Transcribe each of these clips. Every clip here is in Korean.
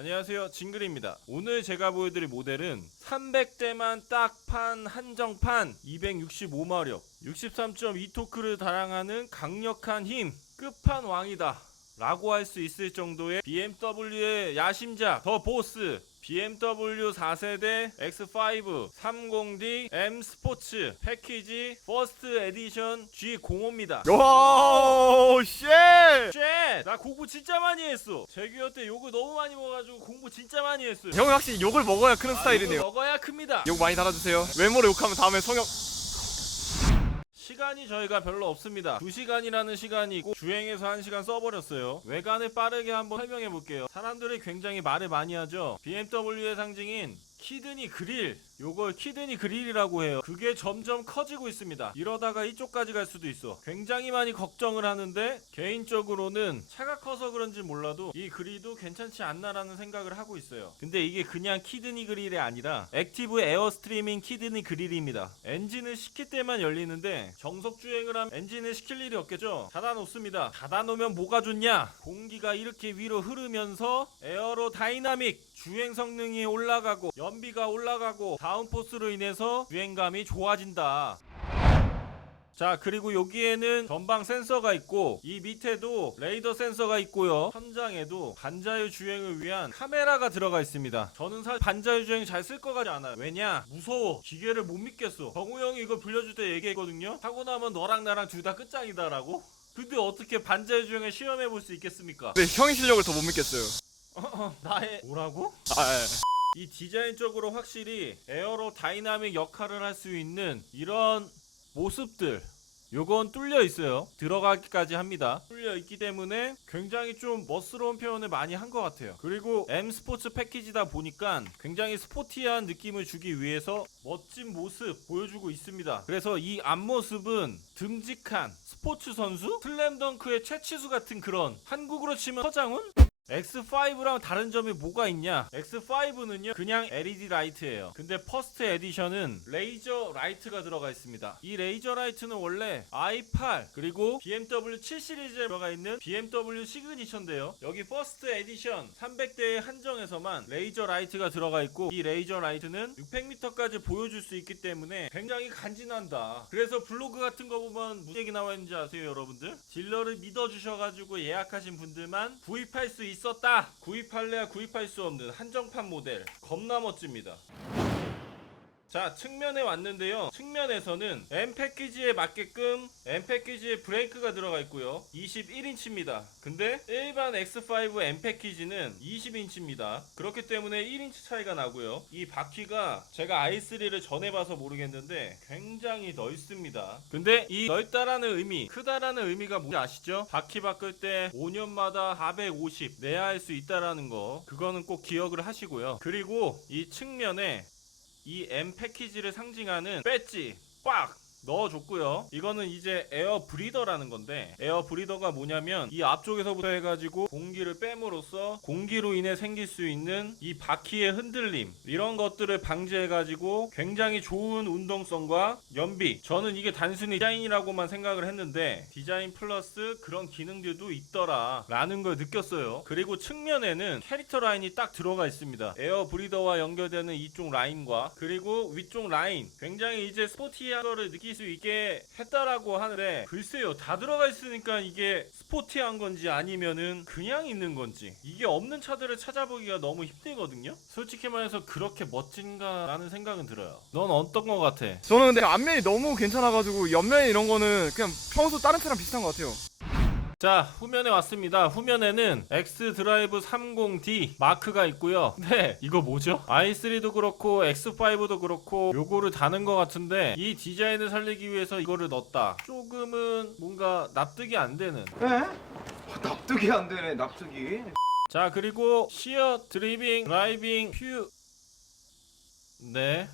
안녕하세요. 징글입니다. 오늘 제가 보여드릴 모델은 300대만 딱 판 한정판 265마력 63.2토크를 자랑하는 강력한 힘 끝판왕이다 라고 할 수 있을 정도의 BMW의 야심작 더 보스 BMW 4세대 X5 30D M 스포츠 패키지 퍼스트 에디션 G05입니다 오, 쉣! 쉣! 나 공부 진짜 많이 했어. 재규어 때 욕을 너무 많이 먹어가지고 공부 진짜 많이 했어요. 형은 확실히 욕을 먹어야 크는 아, 스타일이네요. 먹어야 큽니다. 욕 많이 달아주세요. 외모로 욕하면 다음에 성형. 시간이 저희가 별로 없습니다. 2시간이라는 시간이 있고 주행해서 1시간 써버렸어요. 외관을 빠르게 한번 설명해 볼게요. 사람들이 굉장히 말을 많이 하죠. BMW의 상징인 키드니 그릴 요걸 키드니 그릴이라고 해요. 그게 점점 커지고 있습니다. 이러다가 이쪽까지 갈 수도 있어. 굉장히 많이 걱정을 하는데 개인적으로는 차가 커서 그런지 몰라도 이 그릴도 괜찮지 않나라는 생각을 하고 있어요. 근데 이게 그냥 키드니 그릴이 아니라 액티브 에어 스트리밍 키드니 그릴입니다. 엔진을 시킬 때만 열리는데 정석 주행을 하면 엔진을 시킬 일이 없겠죠. 닫아 놓습니다. 닫아 놓으면 뭐가 좋냐? 공기가 이렇게 위로 흐르면서 에어로 다이나믹 주행 성능이 올라가고 연비가 올라가고 다운포스로 인해서 주행감이 좋아진다. 자 그리고 여기에는 전방 센서가 있고 이 밑에도 레이더 센서가 있고요. 천장에도 반자율 주행을 위한 카메라가 들어가 있습니다. 저는 사실 반자율 주행 잘 쓸 것 같지 않아요. 왜냐? 무서워. 기계를 못 믿겠어. 정우 형이 이거 빌려줄 때 얘기했거든요. 사고 나면 너랑 나랑 둘 다 끝장이다 라고. 근데 어떻게 반자율 주행을 시험해 볼 수 있겠습니까? 네, 형의 실력을 더 못 믿겠어요. 나의 뭐라고? 아, 예. 이 디자인적으로 확실히 에어로 다이나믹 역할을 할 수 있는 이런 모습들 요건 뚫려 있어요. 들어가기까지 합니다. 뚫려 있기 때문에 굉장히 좀 멋스러운 표현을 많이 한 것 같아요. 그리고 M 스포츠 패키지다 보니까 굉장히 스포티한 느낌을 주기 위해서 멋진 모습 보여주고 있습니다. 그래서 이 앞모습은 듬직한 스포츠 선수? 슬램덩크의 최치수 같은 그런 한국으로 치면 서장훈? X5랑 다른 점이 뭐가 있냐? X5는요 그냥 LED 라이트예요. 근데 퍼스트 에디션은 레이저 라이트가 들어가 있습니다. 이 레이저 라이트는 원래 i8 그리고 BMW 7 시리즈에 들어가 있는 BMW 시그니처인데요. 여기 퍼스트 에디션 300대의 한정에서만 레이저 라이트가 들어가 있고 이 레이저 라이트는 600m까지 보여줄 수 있기 때문에 굉장히 간지난다. 그래서 블로그 같은 거 보면 무슨 얘기 나와 있는지 아세요, 여러분들? 딜러를 믿어주셔가지고 예약하신 분들만 구입할 수 있 었다. 구입할래야 구입할 수 없는 한정판 모델. 겁나 멋집니다. 자 측면에 왔는데요. 측면에서는 M 패키지에 맞게끔 M 패키지에 브레이크가 들어가 있고요. 21인치입니다. 근데 일반 X5 M 패키지는 20인치입니다. 그렇기 때문에 1인치 차이가 나고요. 이 바퀴가 제가 i3를 전에 봐서 모르겠는데 굉장히 넓습니다. 근데 이 넓다라는 의미 크다라는 의미가 뭔지 아시죠? 바퀴 바꿀 때 5년마다 450 내야 할 수 있다라는 거 그거는 꼭 기억을 하시고요. 그리고 이 측면에 이 M 패키지를 상징하는 배지 빡 넣어줬고요. 이거는 이제 에어 브리더라는 건데 에어 브리더가 뭐냐면 이 앞쪽에서부터 해가지고 공기를 빼므로써 공기로 인해 생길 수 있는 이 바퀴의 흔들림 이런 것들을 방지해가지고 굉장히 좋은 운동성과 연비 저는 이게 단순히 디자인이라고만 생각을 했는데 디자인 플러스 그런 기능들도 있더라 라는 걸 느꼈어요. 그리고 측면에는 캐릭터 라인이 딱 들어가 있습니다. 에어 브리더와 연결되는 이쪽 라인과 그리고 위쪽 라인 굉장히 이제 스포티한 거를 느낄 수 있게 했다라고 하는데 글쎄요 다 들어가 있으니까 이게 스포티한 건지 아니면은 그냥 있는 건지 이게 없는 차들을 찾아보기가 너무 힘들거든요 솔직히 말해서 그렇게 멋진가라는 생각은 들어요 넌 어떤 거 같아? 저는 근데 앞면이 너무 괜찮아가지고 옆면 이런 거는 그냥 평소 다른 차랑 비슷한 것 같아요. 자 후면에 왔습니다 후면에는 X 드라이브 30D 마크가 있고요 근데 이거 뭐죠? i3도 그렇고 X5도 그렇고 요거를 다는 것 같은데 이 디자인을 살리기 위해서 이거를 넣었다 조금은 뭔가 납득이 안 되는 에? 아, 납득이 안 되네 납득이 자 그리고 시어 드리빙 드라이빙 퓨 네.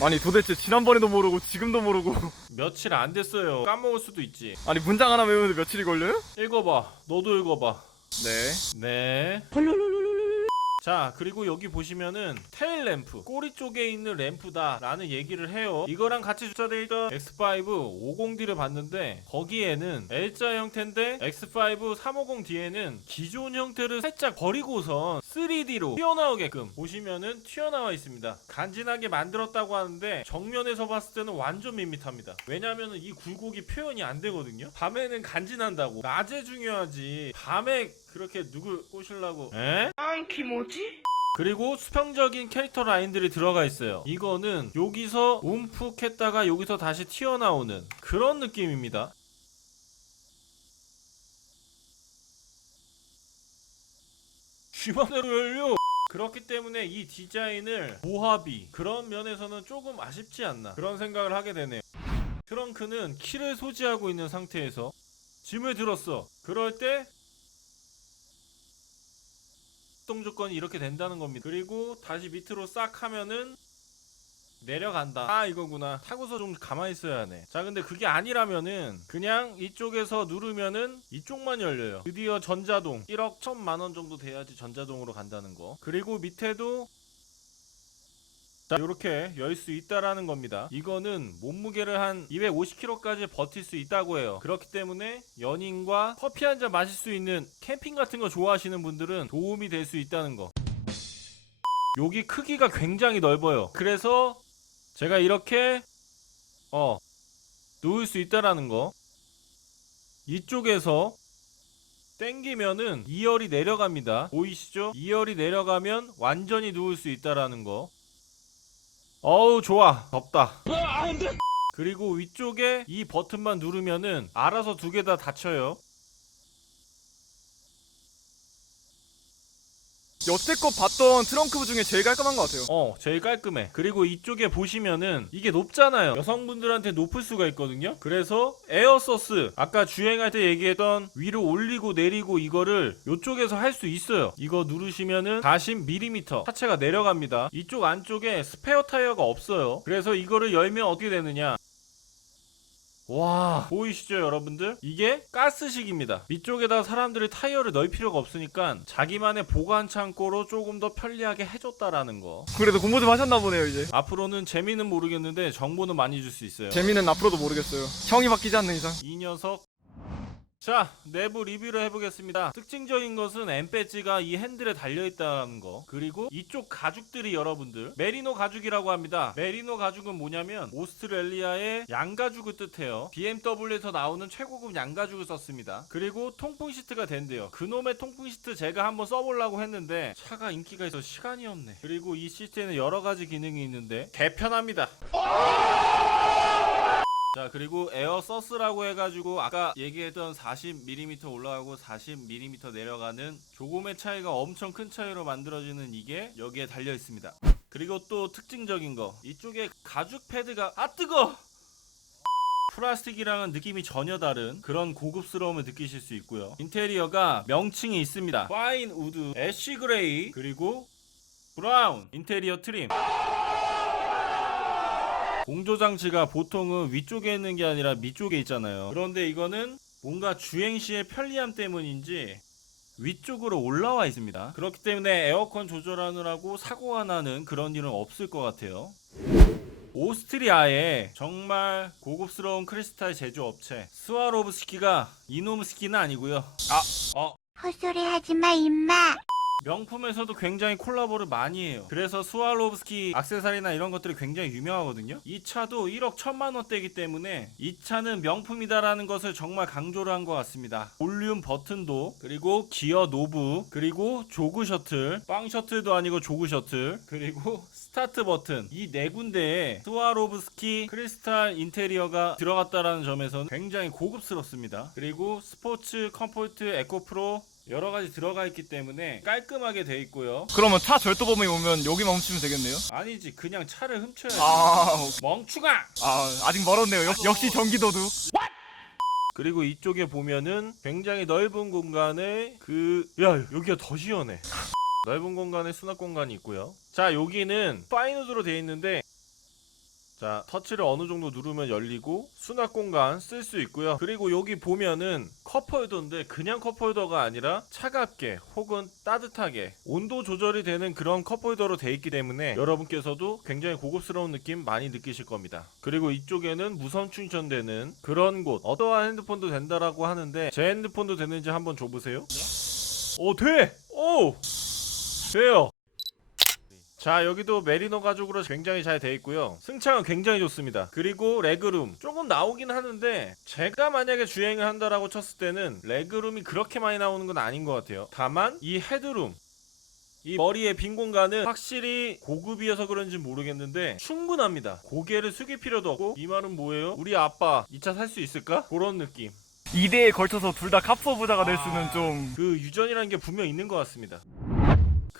아니 도대체 지난번에도 모르고 지금도 모르고 며칠 안 됐어요. 까먹을 수도 있지. 아니 문장 하나 외우는데 며칠이 걸려요? 읽어봐. 너도 읽어봐. 네. 네. 자 그리고 여기 보시면은 테일 램프 꼬리 쪽에 있는 램프다 라는 얘기를 해요. 이거랑 같이 주차되어 있던 X5 50D를 봤는데 거기에는 L자 형태인데 X5 350D에는 기존 형태를 살짝 버리고선 3D로 튀어나오게끔 보시면은 튀어나와 있습니다. 간지나게 만들었다고 하는데 정면에서 봤을 때는 완전 밋밋합니다. 왜냐면은 이 굴곡이 표현이 안 되거든요. 밤에는 간지난다고. 낮에 중요하지 밤에 그렇게 누굴 꼬시려고 에? 그리고 수평적인 캐릭터 라인들이 들어가 있어요. 이거는 여기서 움푹 했다가 여기서 다시 튀어나오는 그런 느낌입니다. 쥐만으로 열려! 그렇기 때문에 이 디자인을 모하비 그런 면에서는 조금 아쉽지 않나 그런 생각을 하게 되네요. 트렁크는 키를 소지하고 있는 상태에서 짐을 들었어. 그럴 때 작동 조건이 이렇게 된다는 겁니다. 그리고 다시 밑으로 싹 하면은 내려간다. 아 이거구나. 타고서 좀 가만히 있어야 하네. 자 근데 그게 아니라면은 그냥 이쪽에서 누르면은 이쪽만 열려요. 드디어 전자동 1억 1천만 원 정도 돼야지 전자동으로 간다는 거. 그리고 밑에도 자, 이렇게 열 수 있다라는 겁니다. 이거는 몸무게를 한 250kg까지 버틸 수 있다고 해요. 그렇기 때문에 연인과 커피 한 잔 마실 수 있는 캠핑 같은 거 좋아하시는 분들은 도움이 될 수 있다는 거. 여기 크기가 굉장히 넓어요. 그래서 제가 이렇게 어 놓을 수 있다라는 거. 이쪽에서 땡기면은 2열이 내려갑니다. 보이시죠? 2열이 내려가면 완전히 누울 수 있다라는 거. 어우 좋아. 덥다. 그리고 위쪽에 이 버튼만 누르면은 알아서 두 개 다 닫혀요 여태껏 봤던 트렁크 중에 제일 깔끔한 것 같아요. 어 제일 깔끔해. 그리고 이쪽에 보시면은 이게 높잖아요. 여성분들한테 높을 수가 있거든요. 그래서 에어서스 아까 주행할 때 얘기했던 위로 올리고 내리고 이거를 이쪽에서 할 수 있어요. 이거 누르시면은 40mm 하체가 내려갑니다. 이쪽 안쪽에 스페어 타이어가 없어요. 그래서 이거를 열면 어떻게 되느냐 와 보이시죠 여러분들 이게 가스식입니다 위쪽에다 사람들이 타이어를 넣을 필요가 없으니까 자기만의 보관 창고로 조금 더 편리하게 해줬다라는 거 그래도 공부 좀 하셨나 보네요 이제. 앞으로는 재미는 모르겠는데 정보는 많이 줄 수 있어요. 재미는 앞으로도 모르겠어요. 형이 바뀌지 않는 이상. 이 녀석. 자, 내부 리뷰를 해보겠습니다. 특징적인 것은 M 배지가 이 핸들에 달려있다는 거. 그리고 이쪽 가죽들이 여러분들 메리노 가죽이라고 합니다. 메리노 가죽은 뭐냐면 오스트레일리아의 양가죽을 뜻해요. BMW에서 나오는 최고급 양가죽을 썼습니다. 그리고 통풍 시트가 된대요. 그놈의 통풍 시트 제가 한번 써보려고 했는데 차가 인기가 있어 시간이 없네. 그리고 이 시트에는 여러 가지 기능이 있는데 개편합니다. 자 그리고 에어 서스라고 해가지고 아까 얘기했던 40mm 올라가고 40mm 내려가는 조금의 차이가 엄청 큰 차이로 만들어지는 이게 여기에 달려 있습니다. 그리고 또 특징적인 거 이쪽에 가죽 패드가 아 뜨거! 플라스틱이랑은 느낌이 전혀 다른 그런 고급스러움을 느끼실 수 있고요. 인테리어가 명칭이 있습니다. 파인 우드, 애쉬 그레이, 그리고 브라운 인테리어 트림. 공조 장치가 보통은 위쪽에 있는 게 아니라 밑쪽에 있잖아요. 그런데 이거는 뭔가 주행 시의 편리함 때문인지 위쪽으로 올라와 있습니다. 그렇기 때문에 에어컨 조절하느라고 사고가 나는 그런 일은 없을 것 같아요. 오스트리아의 정말 고급스러운 크리스탈 제조 업체 스와로브스키가 이놈 스키는 아니고요. 아, 어, 헛소리 하지 마, 임마. 명품에서도 굉장히 콜라보를 많이 해요. 그래서 스왈로브스키 악세사리나 이런 것들이 굉장히 유명하거든요. 이 차도 1억 1천만 원대이기 때문에 이 차는 명품이다라는 것을 정말 강조를 한 것 같습니다. 볼륨 버튼도 그리고 기어 노브 그리고 조그 셔틀 빵 셔틀도 아니고 조그 셔틀 그리고 스타트 버튼 이 네 군데에 스와로브스키 크리스탈 인테리어가 들어갔다라는 점에서는 굉장히 고급스럽습니다. 그리고 스포츠 컴포트 에코 프로 여러 가지 들어가 있기 때문에 깔끔하게 돼 있고요. 그러면 차 절도범이 오면 여기만 훔치면 되겠네요. 아니지 그냥 차를 훔쳐야지. 아, 멍충아. 아 아직 멀었네요. 역, 역시 전기도둑. 그리고 이쪽에 보면은 굉장히 넓은 공간에 그 야 여기가 더 시원해. 넓은 공간에 수납 공간이 있고요. 자 여기는 파인우드로 되어 있는데 자, 터치를 어느 정도 누르면 열리고 수납 공간 쓸 수 있고요. 그리고 여기 보면은 컵홀더인데 그냥 컵홀더가 아니라 차갑게 혹은 따뜻하게 온도 조절이 되는 그런 컵홀더로 돼 있기 때문에 여러분께서도 굉장히 고급스러운 느낌 많이 느끼실 겁니다. 그리고 이쪽에는 무선 충전되는 그런 곳 어떠한 핸드폰도 된다라고 하는데 제 핸드폰도 되는지 한번 줘보세요. 오 돼! 오! 돼요! 자 여기도 메리노 가죽으로 굉장히 잘 돼 있고요. 승차감 굉장히 좋습니다. 그리고 레그룸. 조금 나오긴 하는데 제가 만약에 주행을 한다라고 쳤을 때는 레그룸이 그렇게 많이 나오는 건 아닌 것 같아요. 다만 이 헤드룸 이 머리의 빈 공간은 확실히 고급이어서 그런지 모르겠는데 충분합니다. 고개를 숙일 필요도 없고 이 말은 뭐예요? 우리 아빠 이 차 살 수 있을까? 그런 느낌. 2대에 걸쳐서 둘다 카푸어 부자가 될 수는 좀 그 유전이라는 게 분명 있는 것 같습니다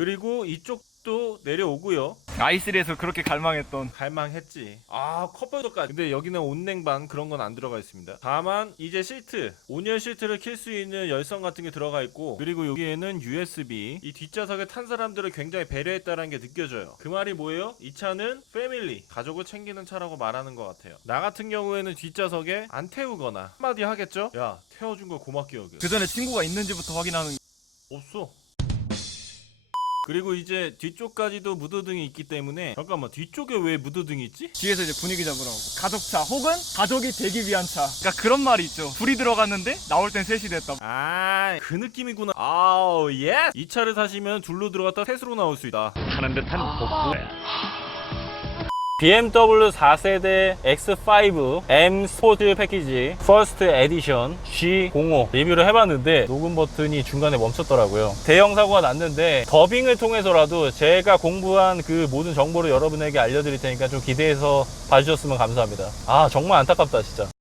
그리고 이쪽도 내려오고요 아이스리에서 그렇게 갈망했던 갈망했지. 아 컵홀더까지. 근데 여기는 온냉방 그런 건 안 들어가 있습니다. 다만 이제 시트, 온열 시트를 킬 수 있는 열선 같은 게 들어가 있고 그리고 여기에는 USB. 이 뒷좌석에 탄 사람들을 굉장히 배려했다는 게 느껴져요. 그 말이 뭐예요? 이 차는 패밀리, 가족을 챙기는 차라고 말하는 것 같아요. 나 같은 경우에는 뒷좌석에 안 태우거나 한마디 하겠죠? 야 태워준 거 고맙게 여겨. 그 전에 친구가 있는지부터 확인하는 없어. 그리고 이제 뒤쪽까지도 무드등이 있기 때문에 잠깐만 뒤쪽에 왜 무드등이 있지? 뒤에서 이제 분위기 잡으라고 가족차 혹은 가족이 되기 위한 차 그러니까 그런 말이 있죠 불이 들어갔는데 나올 땐 셋이 됐다 아, 그 느낌이구나. 아우, 예. 이 차를 사시면 둘로 들어갔다 셋으로 나올 수 있다. 하는 듯한 복부야. BMW 4세대 X5 M 스포츠 패키지 퍼스트 에디션 G05 리뷰를 해봤는데 녹음 버튼이 중간에 멈췄더라고요. 대형 사고가 났는데 더빙을 통해서라도 제가 공부한 그 모든 정보를 여러분에게 알려드릴 테니까 좀 기대해서 봐주셨으면 감사합니다. 아 정말 안타깝다 진짜.